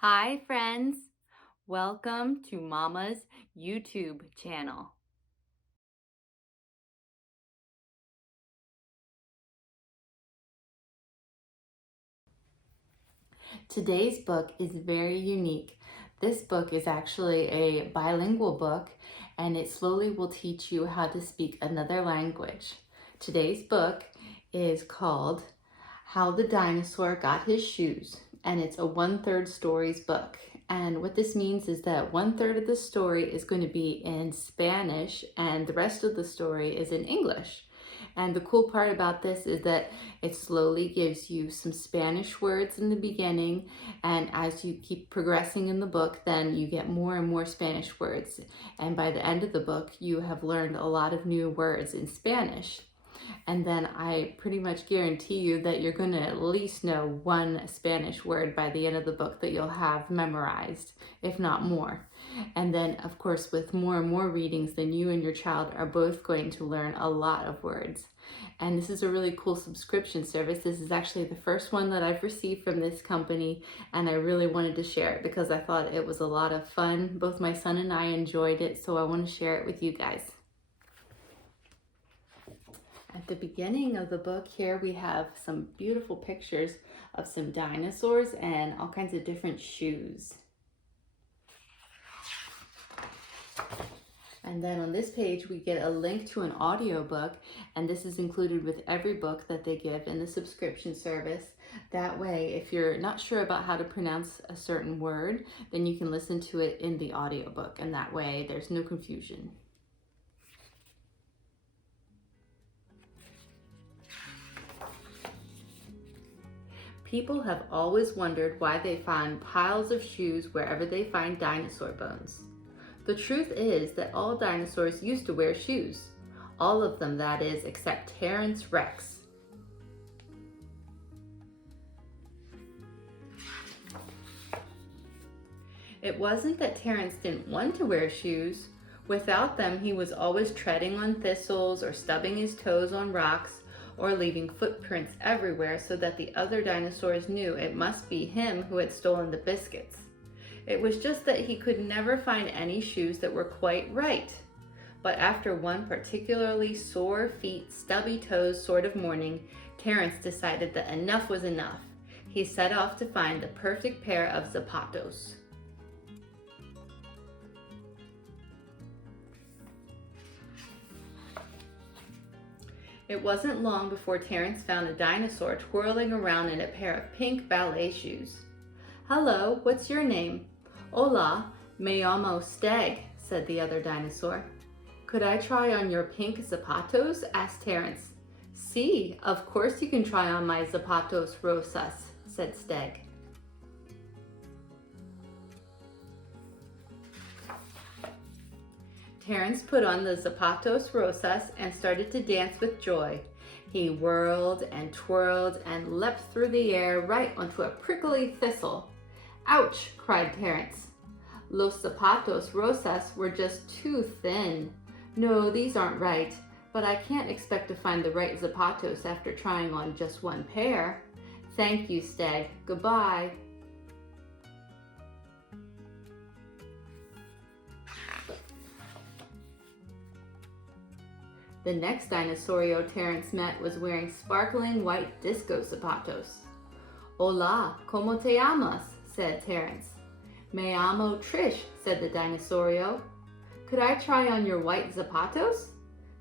Hi friends, welcome to Mama's YouTube channel. Today's book is very unique. This book is actually a bilingual book and it slowly will teach you how to speak another language. Today's book is called How the Dinosaur Got His Shoes, and it's a 1/3 stories book. And what this means is that 1/3 of the story is going to be in Spanish and the rest of the story is in English. And the cool part about this is that it slowly gives you some Spanish words in the beginning, and as you keep progressing in the book, then you get more and more Spanish words. And by the end of the book, you have learned a lot of new words in Spanish. And then I pretty much guarantee you that you're going to at least know one Spanish word by the end of the book that you'll have memorized, if not more. And then, of course, with more and more readings, then you and your child are both going to learn a lot of words. And this is a really cool subscription service. This is actually the first one that I've received from this company, and I really wanted to share it because I thought it was a lot of fun. Both my son and I enjoyed it, so I want to share it with you guys. At the beginning of the book here, we have some beautiful pictures of some dinosaurs and all kinds of different shoes. And then on this page, we get a link to an audiobook, and this is included with every book that they give in the subscription service. That way, if you're not sure about how to pronounce a certain word, then you can listen to it in the audiobook, and that way there's no confusion. People have always wondered why they find piles of shoes wherever they find dinosaur bones. The truth is that all dinosaurs used to wear shoes. All of them, that is, except Terrence Rex. It wasn't that Terrence didn't want to wear shoes. Without them, he was always treading on thistles or stubbing his toes on rocks or leaving footprints everywhere so that the other dinosaurs knew it must be him who had stolen the biscuits. It was just that he could never find any shoes that were quite right. But after one particularly sore feet, stubby toes sort of morning, Terrence decided that enough was enough. He set off to find the perfect pair of zapatos. It wasn't long before Terrence found a dinosaur twirling around in a pair of pink ballet shoes. "Hello, what's your name?" "Hola, me llamo Steg," said the other dinosaur. "Could I try on your pink zapatos?" asked Terrence. "Sí, of course you can try on my zapatos rosas," said Steg. Terrence put on the zapatos rosas and started to dance with joy. He whirled and twirled and leapt through the air right onto a prickly thistle. "Ouch!" cried Terrence. Los zapatos rosas were just too thin. "No, these aren't right, but I can't expect to find the right zapatos after trying on just one pair." "Thank you, Steg. Goodbye." The next dinosaurio Terrence met was wearing sparkling white disco zapatos. "Hola, ¿cómo te llamas?" said Terrence. "Me llamo Trish," said the dinosaurio. "Could I try on your white zapatos?"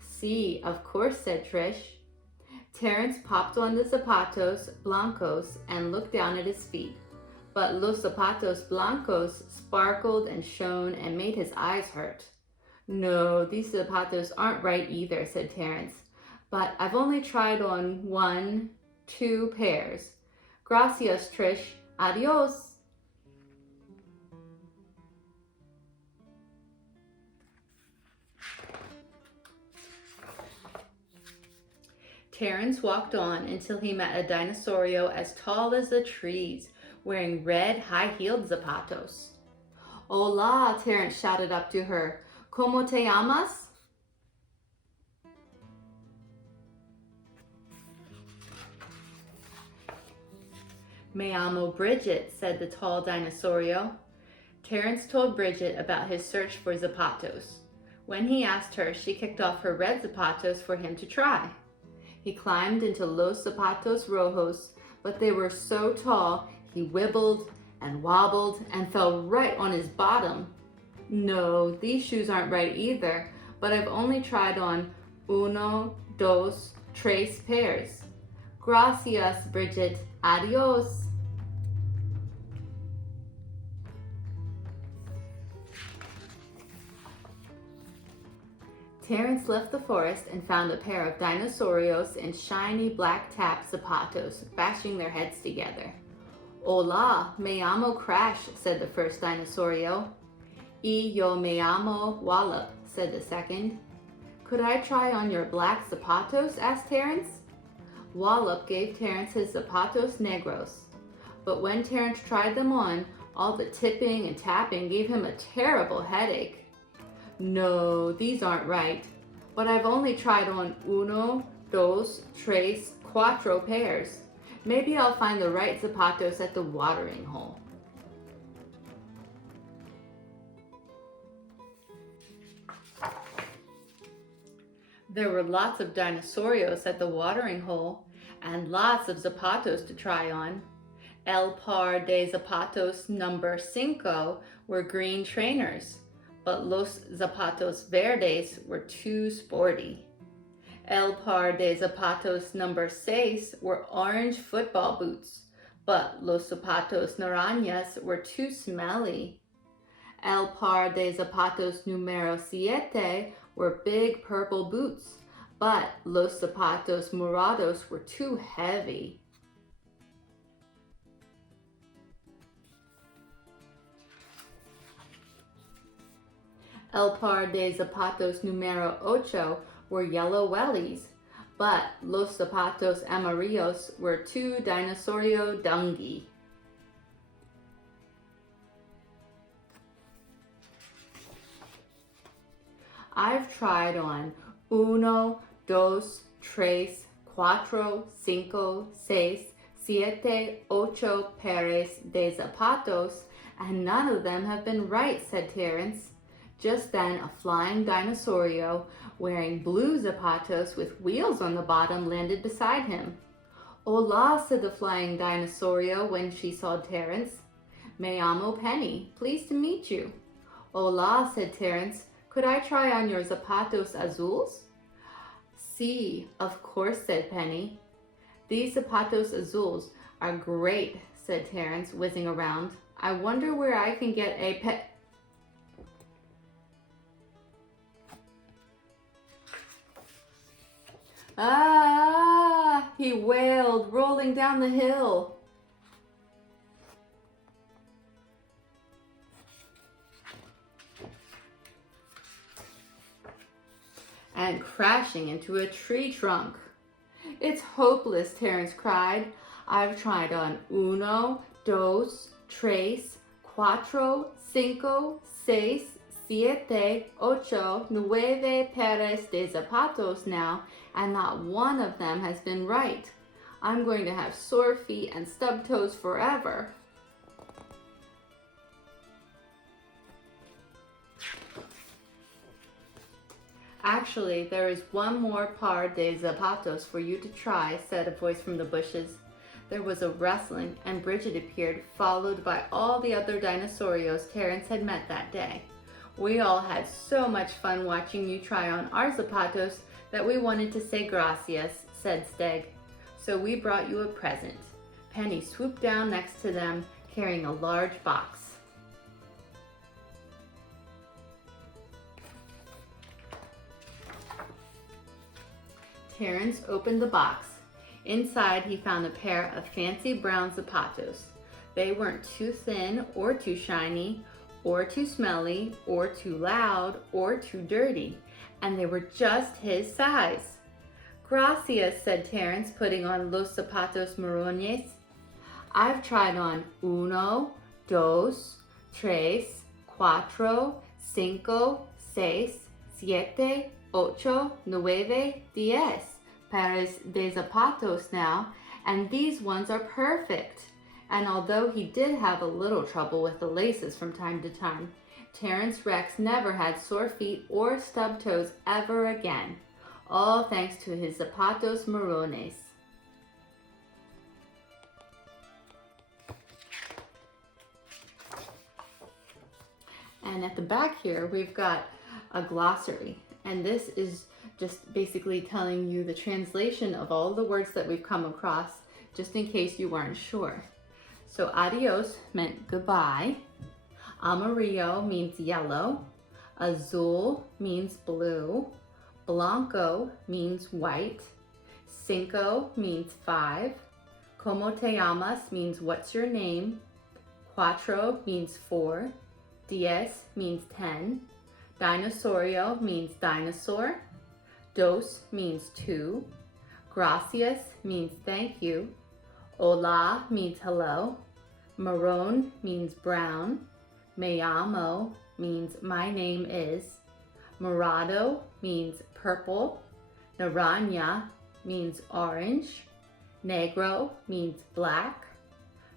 "Sí, of course," said Trish. Terrence popped on the zapatos blancos and looked down at his feet. But los zapatos blancos sparkled and shone and made his eyes hurt. "No, these zapatos aren't right either," said Terrence. "But I've only tried on 2 pairs. Gracias, Trish. Adios." Terrence walked on until he met a dinosaurio as tall as the trees, wearing red high-heeled zapatos. "Hola," Terrence shouted up to her. "¿Cómo te llamas?" Me llamo Bridget, said the tall Dinosaurio. Terrence told Bridget about his search for zapatos. When he asked her, she kicked off her red zapatos for him to try. He climbed into Los Zapatos Rojos, but they were so tall he wibbled and wobbled and fell right on his bottom. No, these shoes aren't right either, but I've only tried on uno, dos, tres pairs. Gracias, Bridget. Adios. Terrence left the forest and found a pair of dinosaurios in shiny black tap zapatos, bashing their heads together. Hola, me llamo Crash, said the first dinosaurio. Y yo me llamo Wallop, said the second. Could I try on your black zapatos? Asked Terrence. Wallop gave Terrence his zapatos negros. But when Terrence tried them on, all the tipping and tapping gave him a terrible headache. No, these aren't right, but I've only tried on uno, dos, tres, cuatro pairs. Maybe I'll find the right zapatos at the watering hole. There were lots of dinosaurios at the watering hole and lots of zapatos to try on. El par de zapatos number 5 were green trainers, but los zapatos verdes were too sporty. El par de zapatos number 6 were orange football boots, but los zapatos naranjas were too smelly. El par de zapatos numero 7 were big purple boots, but los zapatos morados were too heavy. El par de zapatos numero 8 were yellow wellies, but los zapatos amarillos were too dinosaurio dungy. I've tried on uno, dos, tres, cuatro, cinco, seis, siete, ocho pares de zapatos, and none of them have been right, said Terrence. Just then, a flying dinosaurio wearing blue zapatos with wheels on the bottom landed beside him. Hola, said the flying dinosaurio when she saw Terrence. Me llamo Penny. Pleased to meet you. Hola, said Terrence. Could I try on your zapatos azules? Sí, of course, said Penny. These zapatos azules are great, said Terrence, whizzing around. I wonder where I can get a pet. Ah, he wailed, rolling down the hill. And crashing into a tree trunk. It's hopeless, Terrence cried. I've tried on uno, dos, tres, cuatro, cinco, seis, siete, ocho, nueve pares de zapatos now, and not one of them has been right. I'm going to have sore feet and stub toes forever. Actually, there is one more par de zapatos for you to try, said a voice from the bushes. There was a rustling, and Bridget appeared, followed by all the other dinosaurios Terrence had met that day. We all had so much fun watching you try on our zapatos that we wanted to say gracias, said Steg. So we brought you a present. Penny swooped down next to them, carrying a large box. Terrence opened the box. Inside, he found a pair of fancy brown zapatos. They weren't too thin or too shiny, or too smelly, or too loud, or too dirty, and they were just his size. Gracias, said Terrence, putting on los zapatos marrones. I've tried on uno, dos, tres, cuatro, cinco, seis, siete, ocho, nueve, diez pares de zapatos now, and these ones are perfect. And although he did have a little trouble with the laces from time to time, Terrence Rex never had sore feet or stubbed toes ever again, all thanks to his zapatos marrones. And at the back here, we've got a glossary. And this is just basically telling you the translation of all the words that we've come across, just in case you weren't sure. So adios meant goodbye. Amarillo means yellow. Azul means blue. Blanco means white. Cinco means 5. Como te llamas means what's your name. Cuatro means 4. Diez means 10. Dinosaurio means dinosaur. Dos means 2. Gracias means thank you. Hola means hello. Marron means brown. Me llamo means my name is. Morado means purple. Naranja means orange. Negro means black.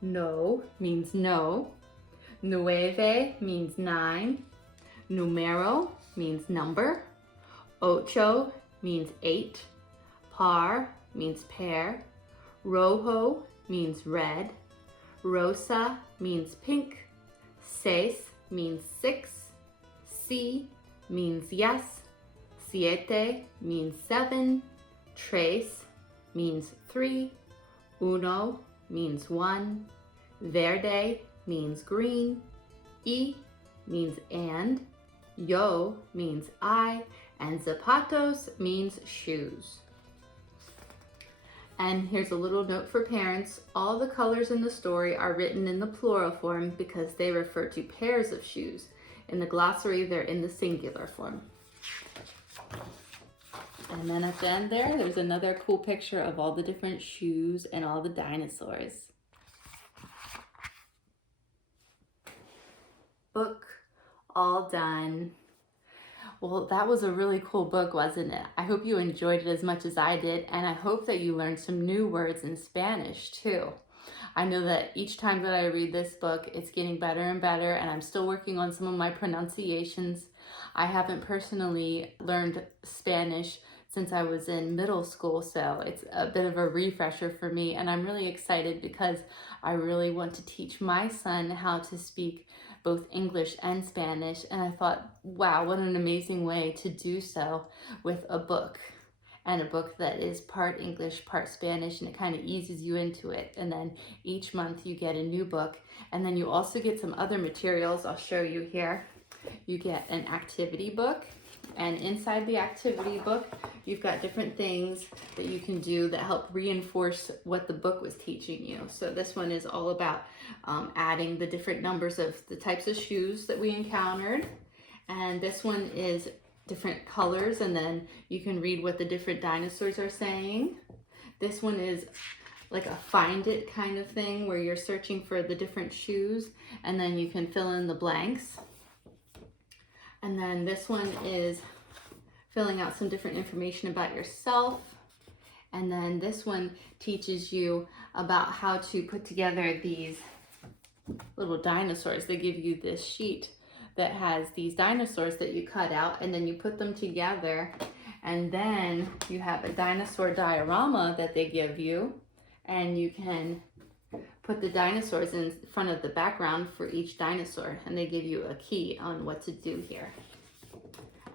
No means no. Nueve means 9. Numero means number. Ocho means 8. Par means pear. Rojo means red. Rosa means pink. Seis means 6. Si means yes. Siete means 7. Tres means 3. Uno means 1. Verde means green. Y means and. Yo means I. And zapatos means shoes. And here's a little note for parents. All the colors in the story are written in the plural form because they refer to pairs of shoes. In the glossary, they're in the singular form. And then at the end there's another cool picture of all the different shoes and all the dinosaurs. Book all done. Well, that was a really cool book, wasn't it? I hope you enjoyed it as much as I did, and I hope that you learned some new words in Spanish too. I know that each time that I read this book, it's getting better and better, and I'm still working on some of my pronunciations. I haven't personally learned Spanish since I was in middle school, so it's a bit of a refresher for me, and I'm really excited because I really want to teach my son how to speak both English and Spanish, and I thought, wow, what an amazing way to do so with a book, and a book that is part English, part Spanish, and it kind of eases you into it. And then each month you get a new book, and then you also get some other materials I'll show you here. You get an activity book, and inside the activity book you've got different things that you can do that help reinforce what the book was teaching you. So this one is all about adding the different numbers of the types of shoes that we encountered, and this one is different colors, and then you can read what the different dinosaurs are saying. This one is like a find it kind of thing where you're searching for the different shoes, and then you can fill in the blanks. And then this one is filling out some different information about yourself. And then this one teaches you about how to put together these little dinosaurs. They give you this sheet that has these dinosaurs that you cut out, and then you put them together, and then you have a dinosaur diorama that they give you, and you can put the dinosaurs in front of the background for each dinosaur, and they give you a key on what to do here.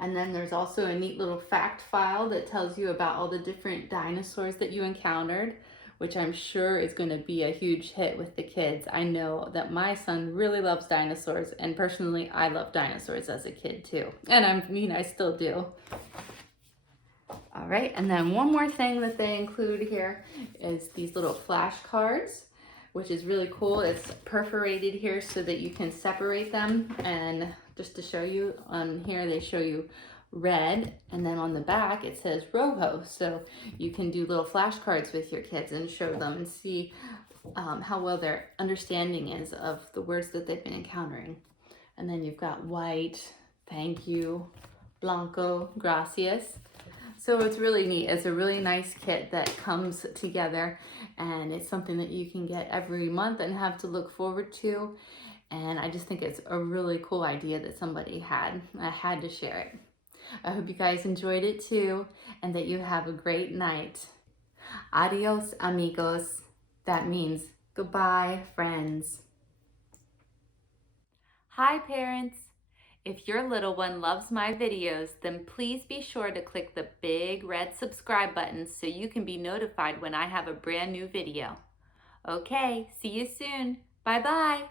And then there's also a neat little fact file that tells you about all the different dinosaurs that you encountered, which I'm sure is going to be a huge hit with the kids. I know that my son really loves dinosaurs, and personally I loved dinosaurs as a kid too. And I still do. All right, and then one more thing that they include here is these little flashcards, which is really cool. It's perforated here so that you can separate them. And just to show you, on here they show you red, and then on the back it says rojo. So you can do little flashcards with your kids and show them and see how well their understanding is of the words that they've been encountering. And then you've got white, thank you, blanco, gracias. So it's really neat. It's a really nice kit that comes together, and it's something that you can get every month and have to look forward to. And I just think it's a really cool idea that somebody had. I had to share it. I hope you guys enjoyed it too, and that you have a great night. Adios, amigos. That means goodbye, friends. Hi, parents. If your little one loves my videos, then please be sure to click the big red subscribe button so you can be notified when I have a brand new video. Okay, see you soon. Bye-bye.